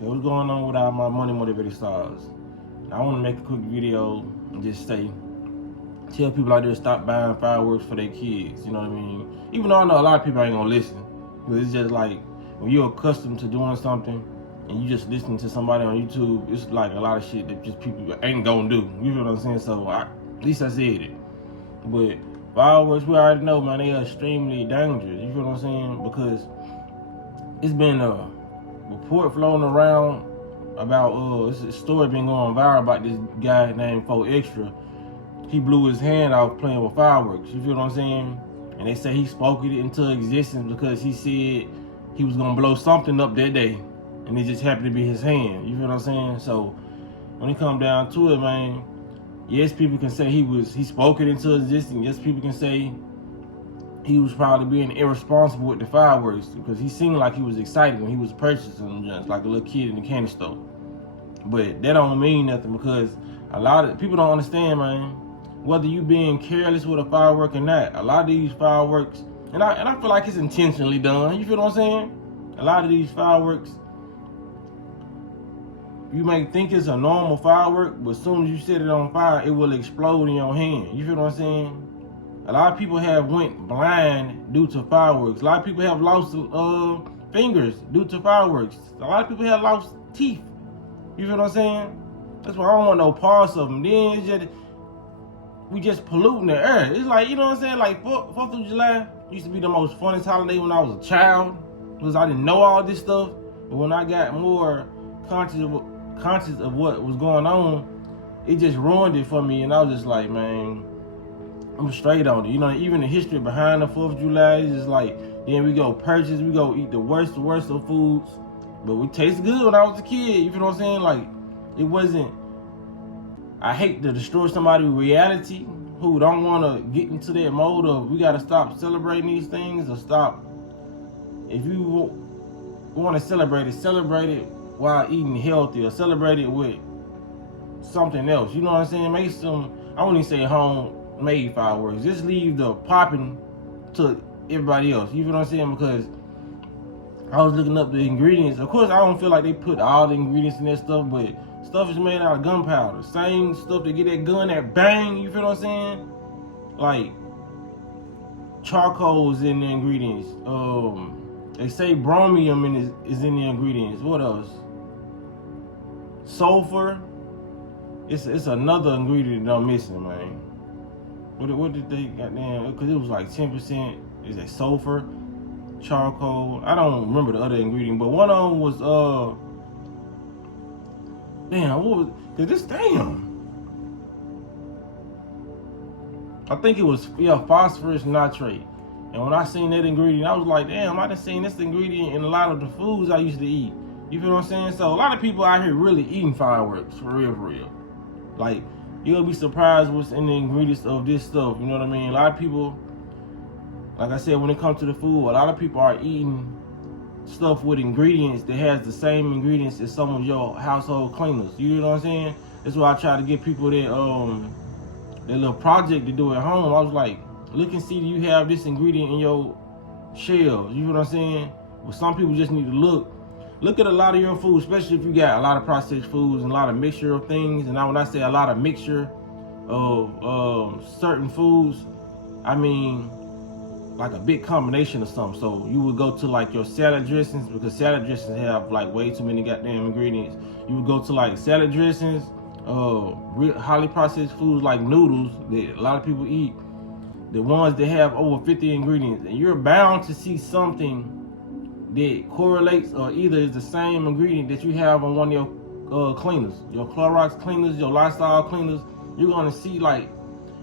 What's going on with all my money motivated stars? I want to make a quick video and just tell people out there to stop buying fireworks for their kids. You know what I mean? Even though I know a lot of people ain't gonna listen, because it's just like when you're accustomed to doing something and you just listen to somebody on YouTube, it's like a lot of shit that just people ain't gonna do. You know what I'm saying? So at least I said it. But fireworks, we already know, man, they are extremely dangerous. You feel what I'm saying? Because it's been a report floating around about it's a story been going viral about this guy named 4extra. He blew his hand off playing with fireworks. You feel what I'm saying? And they say he spoke it into existence because he said he was gonna blow something up that day, and it just happened to be his hand. You feel what I'm saying? So when it come down to it, man, yes, people can say he spoke it into existence. Yes, people can say he was probably being irresponsible with the fireworks because he seemed like he was excited when he was purchasing them, just like a little kid in the candy store. But that don't mean nothing, because a lot of people don't understand, man. Whether you being careless with a firework or not, a lot of these fireworks, and I feel like it's intentionally done. You feel what I'm saying? A lot of these fireworks, you may think it's a normal firework, but as soon as you set it on fire, it will explode in your hand. You feel what I'm saying? A lot of people have went blind due to fireworks. A lot of people have lost fingers due to fireworks. A lot of people have lost teeth. You feel what I'm saying? That's why I don't want no parts of them. Then it's just, we just polluting the air. It's like, you know what I'm saying? Like 4th of July used to be the most funnest holiday when I was a child, because I didn't know all this stuff. But when I got more conscious of what was going on, it just ruined it for me. And I was just like, man, I'm straight on it. You know, even the history behind the 4th of July is just like, then we go purchase, we go eat the worst of foods. But we taste good when I was a kid. You feel what I'm saying? Like, it wasn't, I hate to destroy somebody's reality who don't want to get into that mode of we got to stop celebrating these things, or stop. If you want to celebrate it while eating healthy, or celebrate it with something else. You know what I'm saying? Make some, I wouldn't even say homemade fireworks. Just leave the popping to everybody else. You feel what I'm saying? Because I was looking up the ingredients. Of course, I don't feel like they put all the ingredients in that stuff, but stuff is made out of gunpowder. Same stuff to get that gun, that bang. You feel what I'm saying? Like charcoal's in the ingredients. They say bromium is in the ingredients. What else? Sulfur. It's another ingredient that I'm missing, man. What did they got down? Because it was like 10%. Is that sulfur, charcoal? I don't remember the other ingredient, but one of them was damn, what was? Cause this I think it was phosphorus nitrate. And when I seen that ingredient, I was like, damn, I done seen this ingredient in a lot of the foods I used to eat. You feel what I'm saying? So a lot of people out here really eating fireworks for real. Like, you'll be surprised what's in the ingredients of this stuff. You know what I mean? A lot of people, like I said, when it comes to the food, a lot of people are eating stuff with ingredients that has the same ingredients as some of your household cleaners. You know what I'm saying? That's why I try to get people that little project to do at home. I was like, look and see, do you have this ingredient in your shells? You know what I'm saying? Well, some people just need to look at a lot of your food, especially if you got a lot of processed foods and a lot of mixture of things. And now when I say a lot of mixture of certain foods, I mean like a big combination of something. So you would go to like your salad dressings, because salad dressings have like way too many goddamn ingredients. You would go to like salad dressings, highly processed foods like noodles that a lot of people eat, the ones that have over 50 ingredients, and you're bound to see something that correlates or either is the same ingredient that you have on one of your cleaners, your Clorox cleaners, your Lysol cleaners. You're gonna see, like,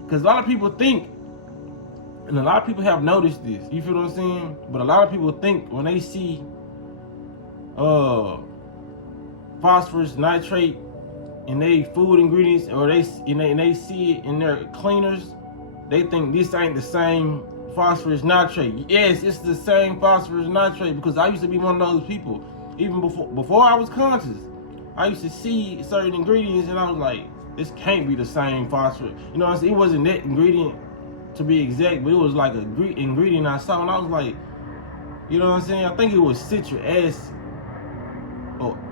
because a lot of people think, and a lot of people have noticed this, you feel what I'm saying? But a lot of people think when they see phosphorus nitrate in their food ingredients, or they see it in their cleaners, they think this ain't the same phosphorus nitrate. Yes, it's the same phosphorus nitrate, because I used to be one of those people. Even before I was conscious, I used to see certain ingredients and I was like, this can't be the same phosphorus. You know what I'm saying? It wasn't that ingredient to be exact, but it was like a ingredient I saw, and I was like, you know what I'm saying? I think it was citric acid.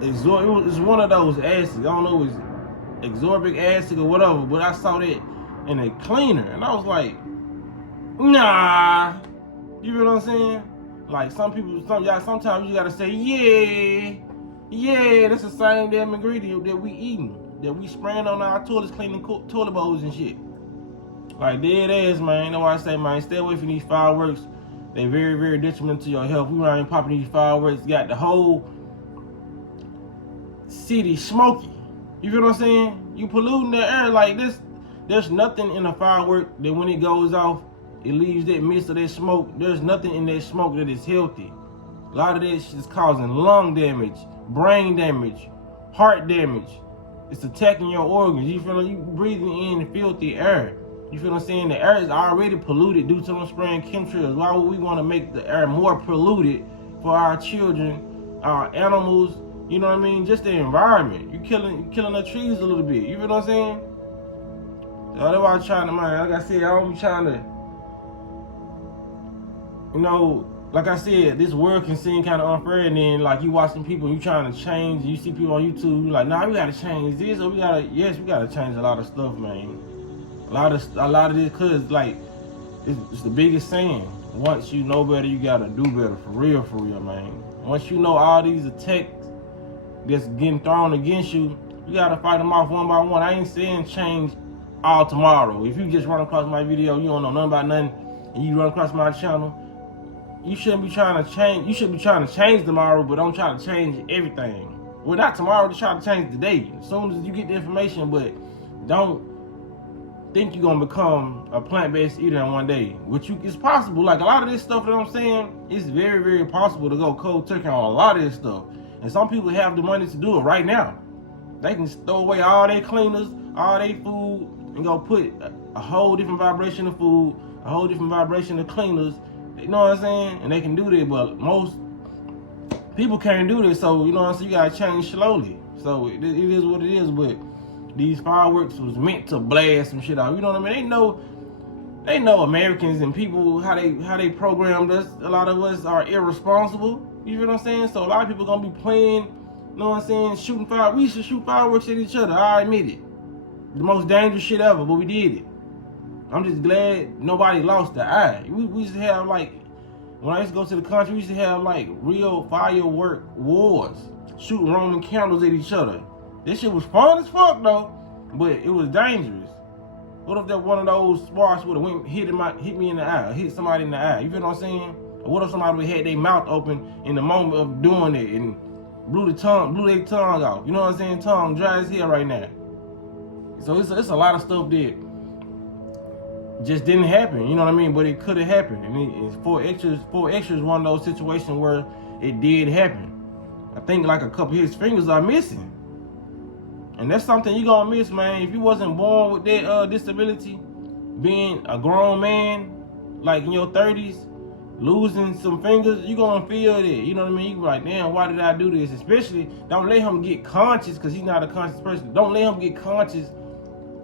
It's one of those acids. I don't know if it's exorbic acid or whatever, but I saw that in a cleaner, and I was like, nah. You know what I'm saying? Like sometimes you gotta say, yeah, that's the same damn ingredient that we eating, that we spraying on our toilets, cleaning toilet bowls and shit. Like dead ass, man. You know why I say, man, stay away from these fireworks. They very, very detrimental to your health. We around here popping these fireworks, got the whole city smoky. You feel what I'm saying? You polluting the air like this. There's nothing in a firework that when it goes off, it leaves that mist of that smoke. There's nothing in that smoke that is healthy. A lot of that shit is causing lung damage, brain damage, heart damage. It's attacking your organs. You feel like you breathing in filthy air. You feel what I'm saying? The air is already polluted due to them spraying chemtrails. Why would we want to make the air more polluted for our children, our animals? You know what I mean? Just the environment. You're killing the trees a little bit. You feel what I'm saying? So that's why I'm trying to, man. Like I said, I don't be trying to, you know, like I said, this world can seem kind of unfair, and then like you watching people, you trying to change. You see people on YouTube, you like, nah, we gotta change this, or we gotta change a lot of stuff, man. A lot of this, cause like it's the biggest saying. Once you know better, you gotta do better. For real, man. Once you know all these attacks that's getting thrown against you, you gotta fight them off one by one. I ain't saying change all tomorrow. If you just run across my video, you don't know nothing about nothing, and you run across my channel, you shouldn't be trying to change. You should be trying to change tomorrow, but don't try to change everything. Well, not tomorrow, just try to change today. As soon as you get the information, but don't think you're gonna become a plant-based eater in one day. Which it's possible. Like a lot of this stuff that I'm saying, it's very, very possible to go cold turkey on a lot of this stuff. And some people have the money to do it right now. They can throw away all their cleaners, all their food, and go put a whole different vibration of food, a whole different vibration of cleaners. You know what I'm saying? And they can do that, but most people can't do this. So, you know what I'm saying? You gotta change slowly. So it is what it is, but these fireworks was meant to blast some shit out. You know what I mean? They know Americans and people, how they programmed us. A lot of us are irresponsible. You feel what I'm saying? So a lot of people gonna be playing, you know what I'm saying, shooting fire. We used to shoot fireworks at each other, I admit it. The most dangerous shit ever, but we did it. I'm just glad nobody lost the eye. We used to have, like, when I used to go to the country, we used to have like real firework wars, shooting Roman candles at each other. This shit was fun as fuck though, but it was dangerous. What if that one of those sparks would have hit me in the eye, or hit somebody in the eye? You feel what I'm saying? Or what if somebody would have had their mouth open in the moment of doing it and blew their tongue out? You know what I'm saying? Tongue dry as hell right now. So it's a lot of stuff that just didn't happen, you know what I mean? But it could have happened. And 4extra is one of those situations where it did happen. I think like a couple of his fingers are missing. And that's something you're gonna miss, man. If you wasn't born with that disability, being a grown man, like in your 30s, losing some fingers, you're gonna feel that. You know what I mean? You be like, damn, why did I do this? Especially, don't let him get conscious, because he's not a conscious person. Don't let him get conscious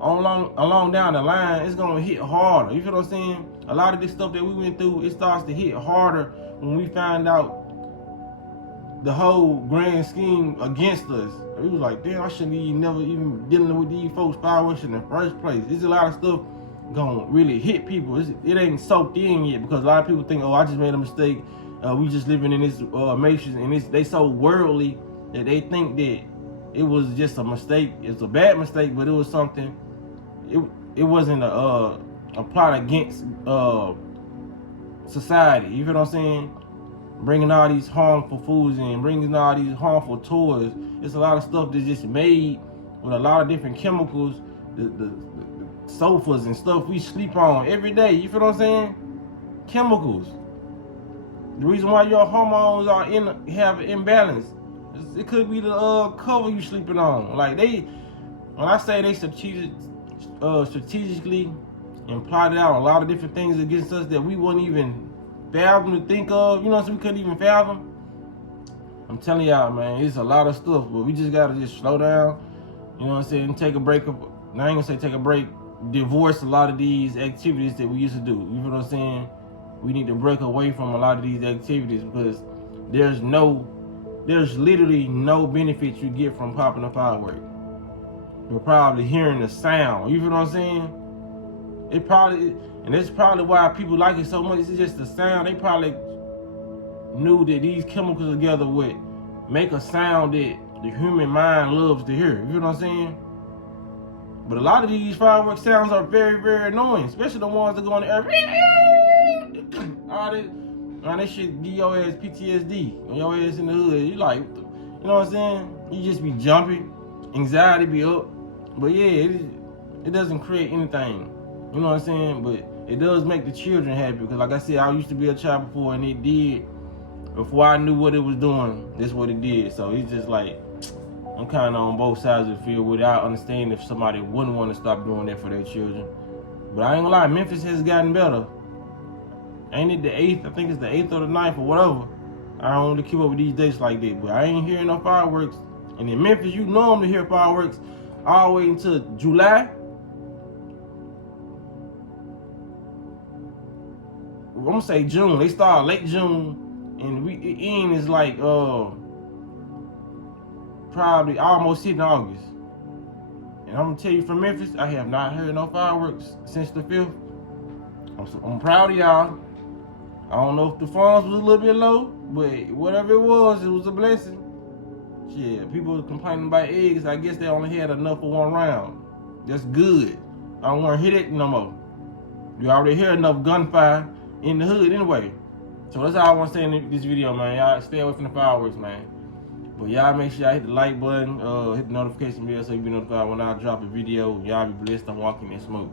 along down the line. It's gonna hit harder. You feel what I'm saying? A lot of this stuff that we went through, it starts to hit harder when we find out the whole grand scheme against us. We was like, damn, I shouldn't be never even dealing with these folks fireworks in the first place. There's a lot of stuff gonna really hit people. It ain't soaked in yet, because a lot of people think, oh, I just made a mistake. We just living in this matrix, and they so worldly that they think that it was just a mistake. It's a bad mistake, but it was something. It wasn't a plot against society. You feel what I'm saying? Bringing all these harmful foods in, bringing all these harmful toys. It's a lot of stuff that's just made with a lot of different chemicals. The sofas and stuff we sleep on every day. You feel what I'm saying? Chemicals. The reason why your hormones have an imbalance, it could be the cover you sleeping on. Like when I say they strategically and plotted out a lot of different things against us that we wouldn't even fathom to think of, you know, so we couldn't even fathom. I'm telling y'all, man, it's a lot of stuff, but we just gotta just slow down, you know what I'm saying, and take a break. I ain't gonna say take a break, divorce a lot of these activities that we used to do. You know what I'm saying? We need to break away from a lot of these activities, because there's no there's literally no benefit you get from popping a firework. You're probably hearing the sound. You feel what I'm saying? It probably, and that's probably why people like it so much. It's just the sound. They probably knew that these chemicals together would make a sound that the human mind loves to hear. You feel what I'm saying? But a lot of these fireworks sounds are very, very annoying, especially the ones that go in the air. All this shit give your ass PTSD. When your ass in the hood, you like, you know what I'm saying? You just be jumping, anxiety be up. But yeah, it doesn't create anything. You know what I'm saying? But it does make the children happy, because like I said, I used to be a child before, and it did. Before I knew what it was doing, that's what it did. So it's just like, I'm kind of on both sides of the field without understanding if somebody wouldn't want to stop doing that for their children. But I ain't gonna lie, Memphis has gotten better. Ain't it the 8th? I think it's the 8th or the 9th or whatever. I don't really keep up with these dates like that, but I ain't hearing no fireworks. And in Memphis, you normally hear fireworks all the way until July. I'm gonna say June. They start late June, and it end is like probably almost hitting August. And I'm gonna tell you, from Memphis, I have not heard no fireworks since the 5th. I'm proud of y'all. I don't know if the funds was a little bit low, but whatever it was a blessing. Yeah, people were complaining about eggs. I guess they only had enough for one round. That's good. I don't want to hear that no more. You already hear enough gunfire in the hood anyway. So that's all I want to say in this video, man. Y'all stay away from the fireworks, man. But y'all make sure y'all hit the like button, hit the notification bell so you be notified when I drop a video. Y'all be blessed. I'm walking in smoke.